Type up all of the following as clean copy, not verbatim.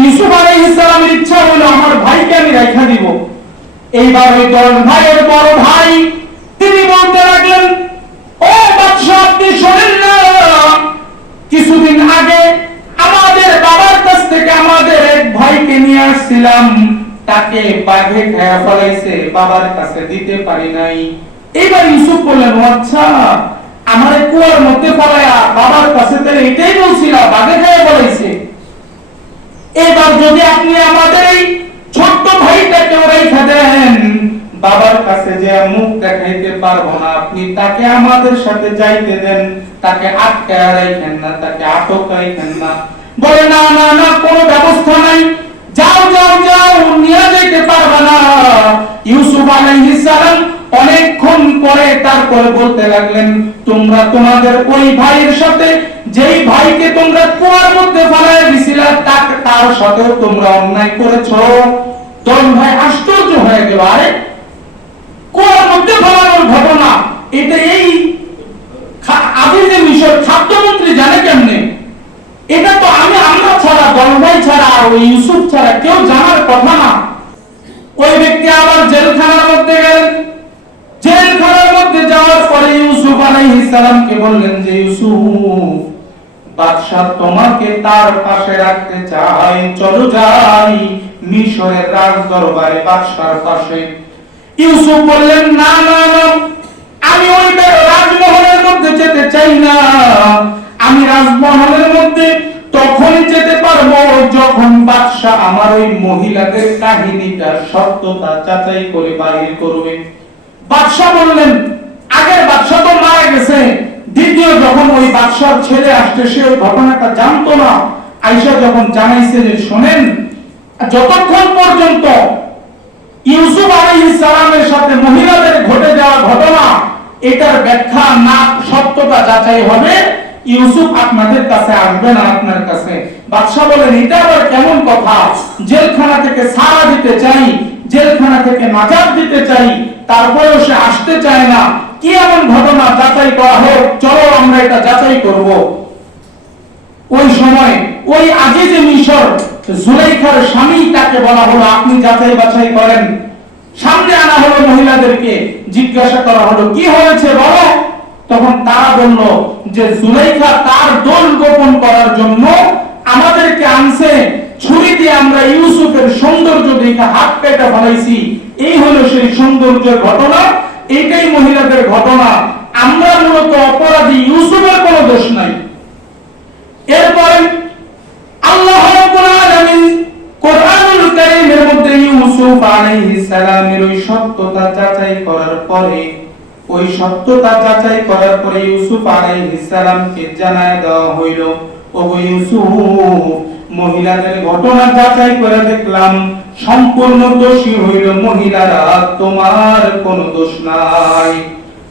ইউসুফ আলাইহিস সালামের ইচ্ছা হলো আমার ভাইকে আমি রাখা দিব। এইবার ওই ভাইয়ের বড় ভাই তিনি বলতে লাগলেন, ও বাদশা, আপনি শোনেন না, কিছুদিন আগে আমাদের বাবার কাছ থেকে আমাদের এক ভাইকে নিয়ে আসছিলাম, তাকে বাঘে খেয়ে ফেলাইছে, বাবার কাছে দিতে পারি নাই। এইবার ইউসুফ বললেন, আচ্ছা, আমার কুয়ার মধ্যে ফেলায়া বাবার কাছে তো এটাই বলছিলাম, বাঘে খেয়ে ফেলাইছে। এবার যদি আপনি আমাদের এই ছোট্ট ভাইটাকে রেখে দেন, বাবার কাছে যে মুখ দেখাইতে পারবো না, আপনি তাকে আমাদের সাথে যাইতে দেন, তাকে আটকায় রাখেন না, তাকে আটক রাখেন না। বলে, না না না, কোনো ব্যবস্থা নাই, যাও যাও যাও, নিয়ে যেতে পারবে না। ইউসুফ আলাইহিস সালাম অনেকক্ষণ পরে তারপর বলতে লাগলেন, তোমরা তোমাদের ওই ভাইয়ের সাথে, যেই ভাইকে তোমরা কুয়ার মধ্যে ফেলায় দিছিলা, তার সাথে তোমরা অন্যায় করেছো। তখন ভাই আশ্চর্য হয়ে গেল, আরে কুয়ার মধ্যে ফেলানোর ঘটনা এটা এই আদিতে মিশর খাদ্যমন্ত্রী জানে কেমনে? এটা তো আমরা ছাড়া, দলভাই ছাড়া, ওই ইউসুফ ছাড়া কেউ জানার কথা না। ওই ব্যক্তি আবার জেলখানার মধ্যে গেলেন। জেলখানার মধ্যে যাওয়ার পরে ইউসুফ আলাইহিস সালামকে বললেন যে, ইউসুফ, বাদশা তোমাকে তার পাশে রাখতে চায়, চলো যাই মিশরের রাজ দরবারে বাদশার পাশে। ইউসুফ বললেন, না না না, আমি ওই রাজমহলের মধ্যে যেতে চাই না। আমি রাজমহলের মধ্যে তখনই যেতে পারবো যখন বাদশা আমার ওই মহিলাদের কাহিনীটা সত্যতা যাচাই করে বাহির করবে। বাদশা বললেন, আগের বাদশা তো মারা গেছে, দ্বিতীয় যখন ওই বাদশার ছেলে আসছে, সে ওই ঘটনাটা জানতো না। আয়েশা যখন জানাইছে যে, শোনেন, যতক্ষণ পর্যন্ত ইউসুফ আলাইহিস সালামের সাথে মহিলাদের ঘটে যাওয়া ঘটনা এটার ব্যাখ্যা না, সত্যতা যাচাই হবে, ইউসুফ আপনাদের কাছে আসবে না, আপনার কাছে। বাদশা বলেন, এটা আবার কেমন কথা? জেলখানা থেকে ছাড়া দিতে চাই, জেলখানা থেকে নাজাত দিতে চাই, তারপরেও সে আসতে চায় না, কি এমন ঘটনা? যাচাই করা হোক, চলো আমরা এটা যাচাই করব। ওই সময় ওই আজিজে মিশর জুলাইখার স্বামী, তাকে বলা হলো, আপনি যাচাই বাছাই করেন। সামনে আনা হলো মহিলাদেরকে, জিজ্ঞাসা করা হলো, কি হয়েছে বলো। তখন তারা বলল যে, জুলাইখা তার দোষ গোপন করার জন্য আমাদেরকে আনছে, ছুরি দিয়ে আমরা ইউসুফের সৌন্দর্য দেখে হাত কেটে ফেলাইছি, এই হলো সেই সৌন্দর্যের ঘটনা, এইটাই মহিলাদের ঘটনা, আমরা মূলত অপরাধী, ইউসুফের কোনো দোষ নাই। এরপরে আল্লাহ রাব্বুল আলামিন কোরআনুল কারীমের মধ্যে ইউসুফ আলাইহিস সালামের ওই সত্যতা যাচাই করার পরে, ওই সত্যতা যাচাই করার পরে ইউসুফ আলাইহিস সালামকে জানায় দেওয়া হইল, ও ইউসুফ, মহিলাদের ঘটনা যাচাই করে দেখলাম সম্পূর্ণ দোষী হইল মহিলারা, তোমার কোনো দোষ নাই।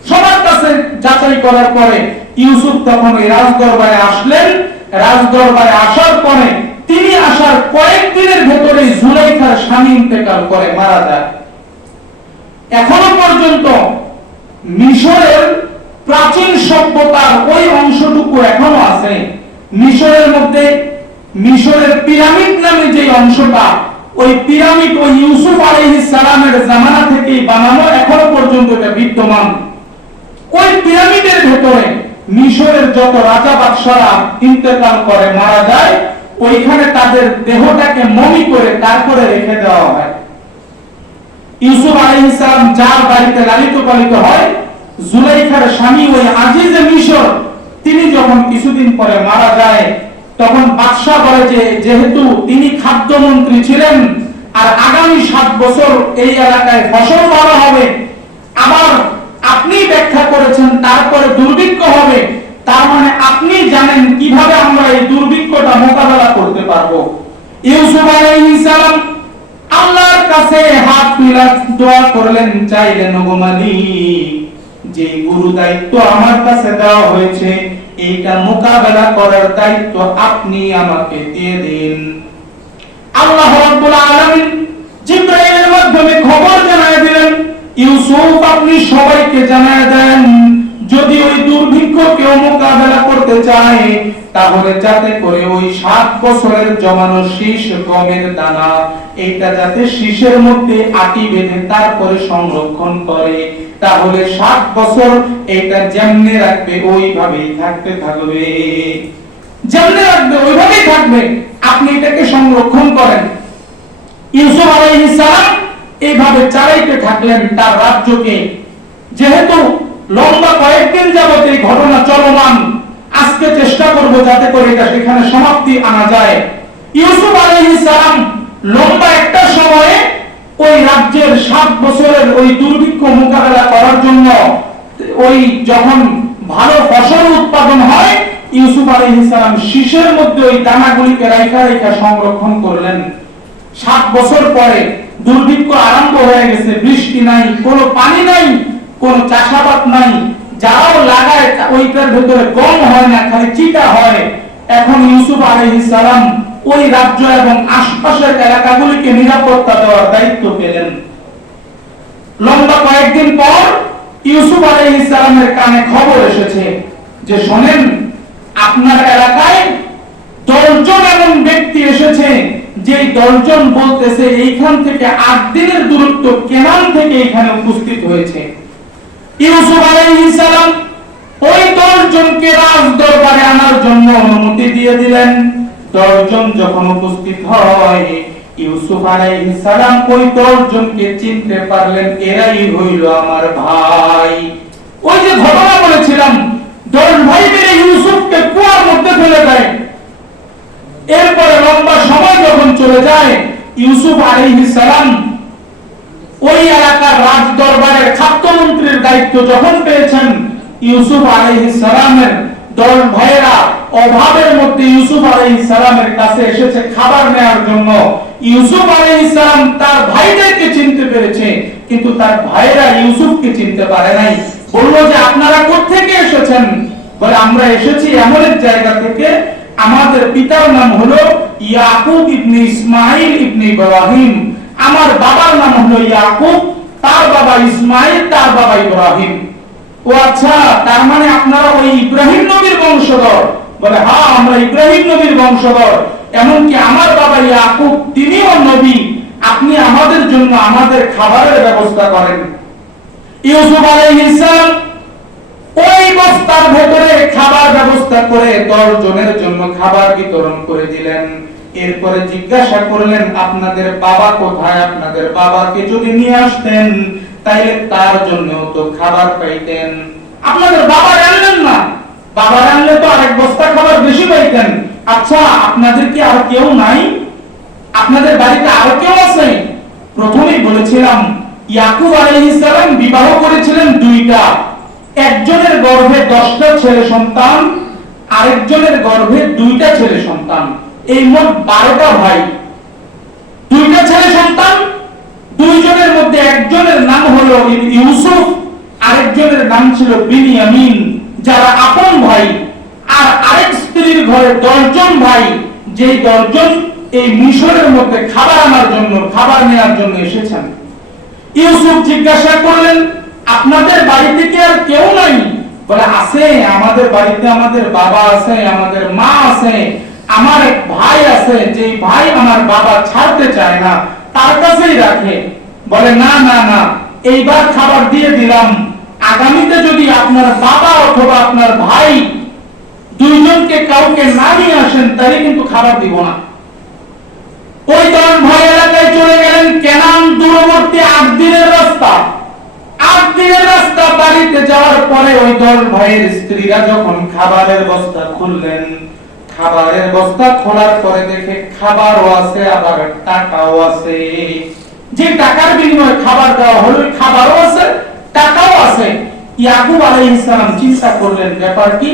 সবার কাছে যাচাই করার পরে ইউসুফ তখন ওই রাজদরবারে আসলেন। রাজদরবারে আসার পরে তিনি আসার কয়েকদিনের ভেতরে জুলাইখার স্বামী ইন্তেকাল করে, মারা যায়। এখনো পর্যন্ত মিশরের প্রাচীন সভ্যতার ওই অংশটুকু এখনো আছে। মিশরের মধ্যে মিশরের পিরামিড নামে যে অংশটা, ওই পিরামিড ওই ইউসুফ আলাইহিস সালামের জামানা থেকেই বানানো, এখনো পর্যন্ত এটা বিদ্যমান। ওই পিরামিডের ভেতরে মিশরের যত রাজা বাদশারা ইন্তেকাল করে, মারা যায়, ওইখানে তাদের দেহটাকে মমি করে তারপরে রেখে দেওয়া হয়। ইউসুফ আলাইহিস সালাম যার বাড়িতে লালিত পালিত হয়, জুলাইখার স্বামী ওই আজিজে মিশর, তিনি যখন কিছুদিন পরে মারা যায়, তখন বাদশা বলে যে, যেহেতু তিনি খাদ্যমন্ত্রী ছিলেন, আর আগামী 7 বছর এই এলাকায় ফসল ভালো হবে, আবার আপনি ব্যাখ্যা করেছেন তারপরে দুর্ভিক্ষ হবে, তার মানে আপনি জানেন কিভাবে আমরা এই দুর্ভিক্ষটা মোকাবেলা করতে পারবো। ইউসুফ আলাইহিস সালাম আল্লাহর কাছে হাত মিলা দোয়া করলেন, চাইলেন, ওগো মালিক, যে গুরু দায়িত্ব আমার কাছে দেওয়া হয়েছে, এইটা মোকাবেলা করার দায়িত্ব আপনি আমাকে দিয়ে দিন। আল্লাহ রাব্বুল আলামিন জিবরাইলের মাধ্যমে খবর জানায় দিলেন, ইউসুফ, আপনি সবাইকে জানায় দেন, যদি ওই দুর্ভিক্ষ কেউ মোকাবেলা করতে চায়, তাহলে যাতে করে ওই 7 বছরের জমানো শীষ গমের দানা এটা যাতে শীষের মধ্যে আটি বেঁধে তারপরে সংরক্ষণ করে, তাহলে 7 বছর এটা যেমনে রাখবে ওইভাবেই থাকতে থাকবে, যেমনে রাখবে ওইভাবেই থাকবে। আপনি এটাকে সংরক্ষণ করেন। ইউসুফ আলাইহিস সালাম এইভাবে চালাইতে থাকলেন তার রাজ্যকে। যেহেতু লম্বা কয়েকদিন যাবত এই ঘটনা চলমান, আজকে চেষ্টা করব যাতে করে এটা সেখানে সমাপ্তি আনা যায়। ইউসুফ আলাইহিস সালাম লম্বা একটা সময়ে ওই রাজ্যের 7 বছরের ওই দুর্ভিক্ষ মোকাবেলা করার জন্য ওই যখন ভালো ফসল উৎপাদন হয়, ইউসুফ আলাইহিস সালাম শীষের মধ্যে ওই দানাগুলিকে রাইখা রাইখা সংরক্ষণ করলেন। 7 বছর পরে দুর্ভিক্ষ আরম্ভ হয়ে গেছে, বৃষ্টি নাই, কোনো পানি নাই, কোনো চাষাবাদ নাই, যাও লাগায় ওইটার ভিতরে গম হয় না, খালি চিটা হয়। এখন ইউসুফ আলাইহিস সালাম ওই রাজ্য এবং আশপাশের এলাকাগুলিকে নিরাপত্তা দেওয়ার দায়িত্ব পেলেন। লম্বা কয়েকদিন পর ইউসুফ আলাইহিস সালামের কানে খবর এসেছে যে শোনেন, আপনার এলাকায় 10 জন এমন ব্যক্তি এসেছে, যে 10 জন বলতেছে এইখান থেকে 8 দিনের দূরত্ব কেনান থেকে এখানে উপস্থিত হয়েছে। ইউসুফ আলাইহিস সালাম ওই 10 জনকে রাজ দরবারে আনার জন্য অনুমতি দিয়ে দিলেন। 10 জন যখন উপস্থিত হয়, ইউসুফ আলাইহিস সালাম ওই 10 জনকে চিনতে পারলেন, এরাই হইল আমার ভাই। ওই যে ঘটনা বলেছিলাম, 10 ভাই মিলে ইউসুফকে কুয়ার মধ্যে ফেলে দেয়। এরপরে লম্বা সময় যখন চলে যায়, ইউসুফ আলাইহিস সালাম ওই এলাকার রাজ দরবারের খাদ্যমন্ত্রীর দায়িত্ব যখন পেয়েছেন, ইউসুফ আলাইহিস সালামের 10 ভাইয়েরা অভাবের মধ্যে ইউসুফ আলাইহিস সালামের কাছে এসেছে খাবার নেওয়ার জন্য। ইউসুফ আলাইহিস সালাম তার ভাইদেরকে চিনতে পেরেছে, কিন্তু তার ভাইয়েরা ইউসুফকে চিনতে পারে নাই। বলল যে আপনারা কোথা থেকে এসেছেন? বলে আমরা এসেছি এমন এক জায়গা থেকে, আমাদের পিতার নাম হলো ইয়াকুব ইবনে ইসমাইল ইবনে ইব্রাহিম। আমার বাবার নাম হলো ইয়াকুব, তার বাবা ইসমাইল, তার বাবা ইব্রাহিম। ও আচ্ছা, তার মানে আপনারা ওই ইব্রাহিম নবীর বংশধর? বলে হ্যাঁ, আমরা ইব্রাহিম নবীর বংশধর। এমনকি আমার বাবা ইয়াকুব তিনিও নবী। আপনি আমাদের জন্য আমাদের খাবারের ব্যবস্থা করেন। ইউসুফ আলাইহিস সালাম ওই বস্তার ভেতরে খাবার ব্যবস্থা করে 10 জনের জন্য খাবার বিতরণ করে দিলেন। এরপরে জিজ্ঞাসা করলেন, আপনাদের বাবা কোথায়? আপনাদের বাবাকে যদি নিয়ে আসতেন তাইলে তার জন্যও তো খাবার পাইতেন। আপনাদের বাবা আনলেন না, বাবা আনলে তো আরেক বস্তা খাবার বেশি পাইতেন। আচ্ছা, আপনাদের কি আর কেউ নাই? আপনাদের বাড়িতে আর কেউ আছে? প্রথমেই বলেছিলাম, ইয়াকুব আলাইহিস সালাম বিবাহ করেছিলেন 2টা। একজনের গর্ভে 10টা ছেলে সন্তান, আরেকজনের গর্ভে 2টা ছেলে সন্তান, এই মোট 12টা ভাই। 2টা ছেলে সন্তান, 2 জনের মধ্যে একজনের নাম হলো ইউসুফ, আরেকজনের নাম ছিল বিনিয়ামিন, যারা আপন ভাই। আর আরেক স্ত্রীর ঘরে 10 জন ভাই, যেই 10 জন এই মিশরের মধ্যে খাবার আনার জন্য, খাবার নেওয়ার জন্য এসেছেন। ইউসুফ জিজ্ঞাসা করলেন, আপনাদের বাড়িতে কি আর কেউ নাই? বলে আছে, আমাদের বাড়িতে আমাদের বাবা আছে, আমাদের মা আছে, আমার এক ভাই আছে, যে ভাই আমার বাবা ছাড়তে চায় না, তার কাছেই রাখে। বলে না না না, এইবার খাবার দিয়ে দিলাম, আগামীতে যদি আপনার বাবা অথবা আপনার ভাই 2 জনকে কাউকে না নিয়ে আসেন তাহলে কিন্তু খাবার দিব না। ওই 10 ভাই এলাকায় চলে গেলেন। কেনান দূরবর্তী 8 দিনের রাস্তা। 8 দিনের রাস্তা বাড়িতে যাওয়ার পরে ওই 10 ভাইয়ের স্ত্রীরা যখন খাবারের বস্তা খুললেন, খাবারের বস্তা খোলার পরে দেখে খাবারও আছে, আবার টাকাও আছে। যে টাকার বিনিময়ে খাবার দেওয়া হলো, খাবারও আছে, টাকাও আছে। ইয়াকুব আলাইহিস সালাম চিন্তা করলেন, ব্যাপার কি?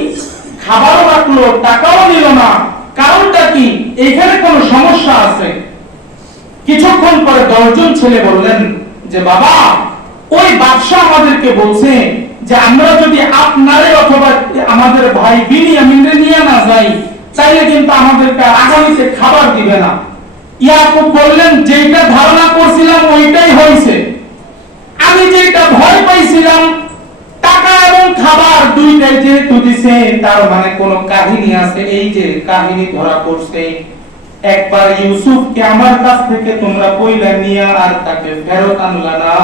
খাবারও রাখলো, টাকাও নিল না, কারণটা কি? এখানে কোনো সমস্যা আছে। কিছুক্ষণ পরে 10 জন ছেলে বললেন যে বাবা, ওই বাদশা আমাদেরকে বলছে যে আমরা যদি আপনারে অথবা আমাদের ভাই বিনিয়ামিনরে নিয়ে না যাই তাইলে কিন্তু আমাদেরকে আগামীতে খাবার দিবে না। ইয়াকুব বললেন, যেটা ধারণা করছিলাম ওইটাই হয়েছে। আমি যেটা ভয় পাইছিলাম, টাকা এবং খাবার দুইটাই যেহেতু দিছে, তার মানে কোন কাহিনী আছে, এই যে কাহিনী ধরা পড়ছে। একবার ইউসুফকে আমার কাছ থেকে তোমরা কইলা নিয়া আর তাকে ফেরত আনলা না,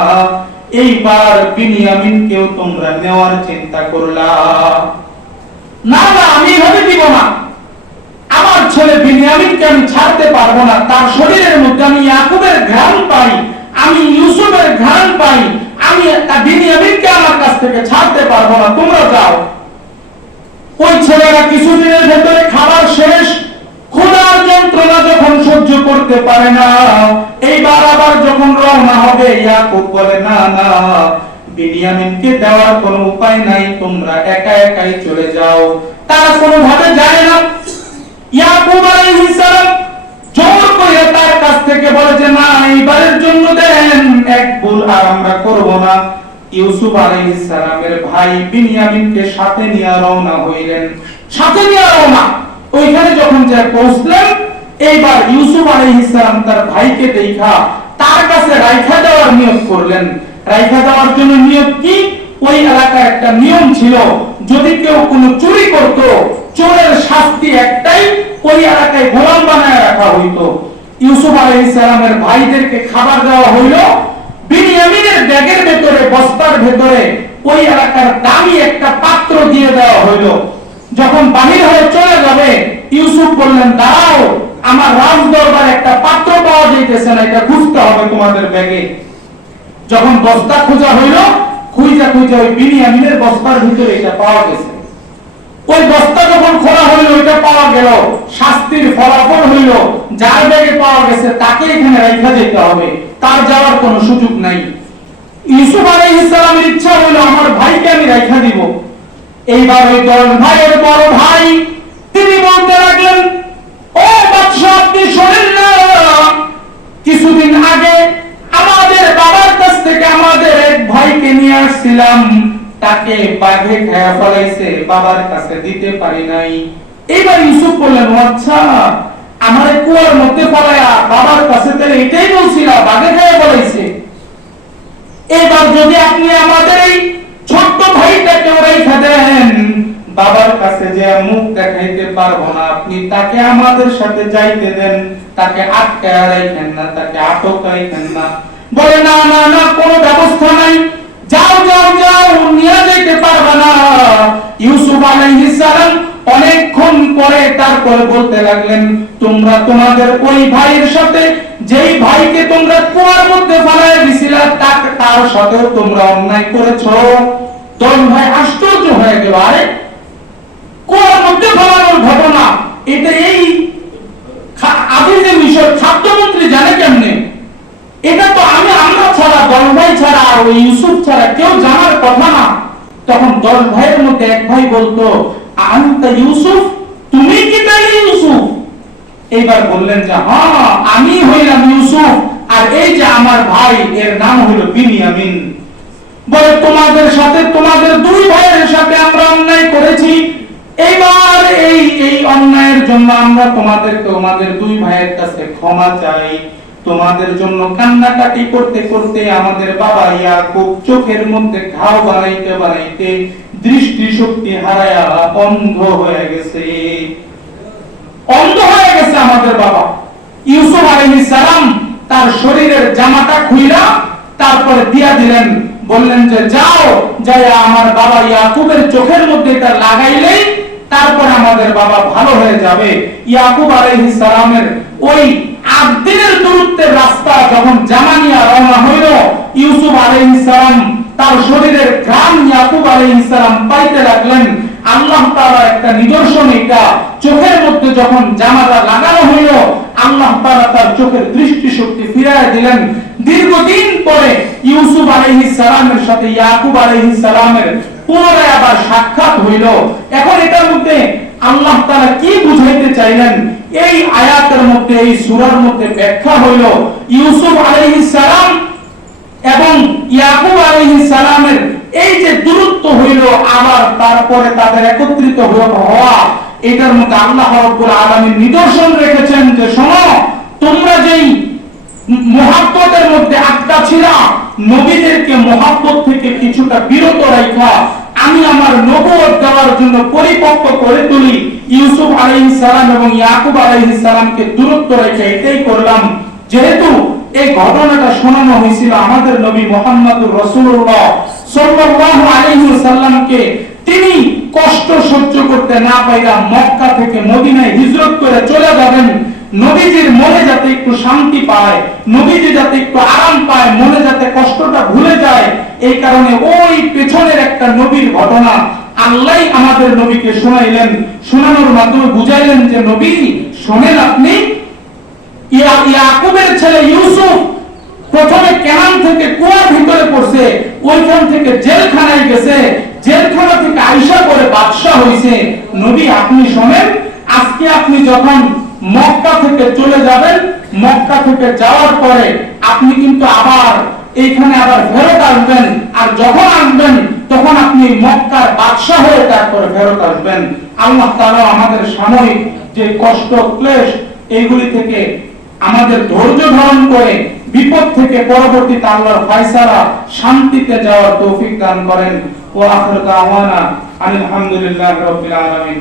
এইবার বিনিয়ামিনকেও তোমরা নেওয়ার চিন্তা করলা। না না, আমি এভাবে দিব না। আমার ছেলে বিনিয়ামিনকে আমি ছাড়তে পারবো না। তার শরীরের মধ্যে আমি ইয়াকুবের ঘ্রাণ পাই, আমি ইউসুফের ঘ্রাণ পাই, আমি বিনিয়ামিনকে আমার কাছ থেকে ছাড়তে পারবো না, তোমরা যাও। ওই ছেলেরা কিছুদিনের ভেতরে খাবার শেষ, ক্ষুধার যন্ত্রণা যখন সহ্য করতে পারে না, এইবার আবার যখন রওনা হবে, ইয়াকুব বলে না না, বিনিয়ামিনকে দেওয়ার কোনো উপায় নাই, তোমরা একা একাই চলে যাও। তারা কোনোভাবে যায় না। ইয়াকুব আলাইহিস সালাম জোর করে তার কাছ থেকে বলে যে না, এইবারের জন্য দেন, এক ভুল আর আমরা করব না। ইউসুফ আলাইহিস সালামের ভাই বিনিয়ামিনকে সাথে নিয়ে রওনা হইলেন। সাথে নিয়ে রওনা, ওইখানে যখন যায় পৌঁছলেন, এইবার ইউসুফ আলাইহিস সালাম তার ভাইকে দেখা তার কাছে রাইখা দেওয়ার নিয়ত করলেন। রাইখা দেওয়ার জন্য নিয়ত কি? ওই এলাকার একটা নিয়ম ছিল, যদি কেউ কোনো চুরি করত, চোরের শাস্তি একটাই, ওই এলাকায় গোলাম বানায় রাখা হইতো। ইউসুফ আলাইহিস সালামের ভাইদেরকে খাবার দেওয়া হইল। বিনিয়ামিনের ব্যাগের ভেতরে, বস্তার ভেতরে ওই এলাকার দামি একটা পাত্র দিয়ে দেওয়া হইল। যখন বাহির হয়ে চলে যাবে, ইউসুফ বললেন দাঁড়াও, আমার রাজ দরবারে একটা পাত্র পাওয়া যাইতেছে না, এটা খুঁজতে হবে তোমাদের ব্যাগে। যখন বস্তা খোঁজা হইল, খুঁজা খুঁজা ওই বিনিয়ামিনের বস্তার ভিতরে এটা পাওয়া গেছে। ওই বস্তা যখন খোলা হইল, এটা পাওয়া গেল, শাস্তির ফলাফল হইল, যার ব্যাগে পাওয়া গেছে তাকে এখানে রাখা যেতে হবে, তার যাওয়ার কোনো সুযোগ নাই। ইউসুফ আলাইহিস সালামের ইচ্ছা হইল আমার ভাইকে আমি রাখা দিব। এইবার ওই দল ভাইয়ের বড় ভাই তিনি বলতে লাগলেন, ও বাদশা, আপনি শোনেন না, কিছুদিন আগে আমাদের বাবার কাছ থেকে আমাদের এক ভাইকে নিয়ে আসছিলাম, তাকে বাঘে খেয়া ফলাইছে, বাবার কাছে দিতে পারি নাই। এবার ইউসুফ বললেন, আচ্ছা, আমার কুয়ার মধ্যে ফলাইয়া বাবার কাছে তাহলে এটাই বলছিলাম, বাঘে খেয়া ফলাইছে। এবার যদি আপনি আমাদের এই ছোট্ট ভাইটাকে রাইখা দেন, বাবার কাছে যে মুখ দেখাইতে পারবো না, আপনি তাকে আমাদের সাথে যাইতে দেন, তাকে আটকায় রাখেন না, তাকে আটক রাখেন না। বলে না না না, কোনো ব্যবস্থা নাই, যাও যাও যাও, নিয়ে যেতে পারবে না। ইউসুফ আলাইহিস সালাম অনেকক্ষণ পরে তারপর বলতে লাগলেন, তোমরা তোমাদের ওই ভাইয়ের সাথে, যেই ভাইকে তোমরা কুয়ার মধ্যে ফেলায় দিছিলা, তার সাথেও তোমরা অন্যায় করেছো। দল ভাই আশ্চর্য হয়ে গেল, আরে কুয়ার মধ্যে ফেলানোর ঘটনা, এটা এই আজিজে মিশর খাদ্যমন্ত্রী জানে কেমনে? এটা তো আমরা ছাড়া, দল ভাই ছাড়া, আর ওই ইউসুফ ছাড়া কেউ জানার কথা না। তখন দল ভাইয়ের মধ্যে এক ভাই বলতো, আনতা ইউসুফ, তুমি কি তাই ইউসুফ? এইবার বললেন যে হ্যাঁ, আমি হইলাম ইউসুফ, আর এই যে আমার ভাই, এর নাম হলো বিনিয়ামিন। বলে তোমাদের সাথে, তোমাদের দুই ভাইয়ের সাথে আমরা অন্যায় করেছি, এইবার এই অন্যায়ের জন্য আমরা তোমাদের দুই ভাইয়ের কাছে ক্ষমা চাই। তোমাদের জন্য কান্নাকাটি করতে করতে আমাদের বাবা ইয়াকুব চোখের মধ্যে ঘাও বানাইতে বানাইতে দৃষ্টি শক্তি হারায়া অন্ধ হয়ে গেছে। অন্ধ হয়ে গেছে আমাদের বাবা। ইউসুফ আলাইহিস সালাম তার শরীরের জামাটা খুইলা তারপরে দিয়া দিলেন, বললেন যে যাও, যাইয়া আমার বাবা ইয়াকুবের চোখের মধ্যে এটা লাগাইলেই তারপর আমাদের বাবা ভালো হয়ে যাবে। ইয়াকুব আলাইহিস সালামের ওই 8 দিনের দূরত্বের রাস্তা যখন জামানিয়া রওনা হইল, ইউসুফ আলাইহিস সালাম তার শরীরের ঘ্রাণ ইয়াকুব আলাইহিস সালাম পাইতে লাগলেন। আল্লাহ তাআলা একটা নিদর্শন, এটা চোখের মধ্যে যখন জামাটা লাগানো হইল, আল্লাহ তাআলা তার চোখের দৃষ্টি শক্তি ফিরিয়ে দিলেন। দীর্ঘদিন পরে ইউসুফ আলাইহিস সালামের সাথে ইয়াকুব আলাইহিস সালামের পুনরায় আবার সাক্ষাৎ হইল। এখন এটার মধ্যে আল্লাহ তাআলা কি বুঝাইতে চাইলেন, এই আয়াতের মধ্যে, এই সূরার মধ্যে ব্যাখ্যা হইল, ইউসুফ আলাইহিস সালাম এবং ইয়াকুব আলাইহিস সালামের এই যে দূরত্ব হইল, আবার তারপরে তাদের একত্রিত হওয়া, এটার মধ্যে আল্লাহ রাব্বুল আলামিন নিদর্শন রেখেছেন যে শোনো, তোমরা যেই মুহাব্বতের মধ্যে আটকা ছিলা, নবীদেরকে মুহাব্বত থেকে কিছুটা বিরত রাখা, আমি আমার নবুয়ত দেওয়ার জন্য পরিপক্ক করে তুলি। ইউসুফ আলাইহিস সালাম এবং ইয়াকুব আলাইহিস সালামকে দূরত্ব রেখে এটাই করলাম। যেহেতু এই ঘটনাটা শোনানো হয়েছিল আমাদের নবী মুহাম্মদুর রাসূলুল্লাহ সাল্লাল্লাহু আলাইহি ওয়াসাল্লামকে, তিনি কষ্ট সহ্য করতে না পাইরা মক্কা থেকে মদিনায় হিজরত করে চলে যাবেন। নবীজির মনে যাতে একটু শান্তি পায়, নবীজি যাতে একটু আরাম পায়, মনে যাতে কষ্টটা ভুলে যায়, এই কারণে ওই পেছনের একটা নবীর ঘটনা আল্লাহ আমাদের নবীকে শোনাইলেন। শোনানোর মাধ্যমে বুঝাইলেন যে নবী শোনেন, আপনি ইয়াকুবের ছেলে ইউসুফ প্রথমে কেনান থেকে কুয়ার ভিতরে পড়ছে, ওইখান থেকে জেলখানায় গেছে, জেলখানা থেকে আইসা করে বাদশা হইছে। নবী আপনি শোনেন, আজকে আপনি যখন মক্কা থেকে চলে যাবেন, মক্কা থেকে যাওয়ার পরে আপনি কিন্তু আবার এইখানে আবার ফেরত আসবেন, আর যখন আসবেন তখন আপনি মক্কার বাদশা হয়ে তারপরে ফেরত আসবেন। আল্লাহ তাআলা আমাদের সাময়িক যে কষ্ট ক্লেশ এইগুলি থেকে আমাদের ধৈর্য ধারণ করে বিপদ থেকে পরবর্তীতে আল্লাহর ফয়সালা শান্তিতে যাওয়ার তৌফিক দান করেন। ওয়া আখিরু দাওয়ানা আলহামদুলিল্লাহি রাব্বিল আলামিন।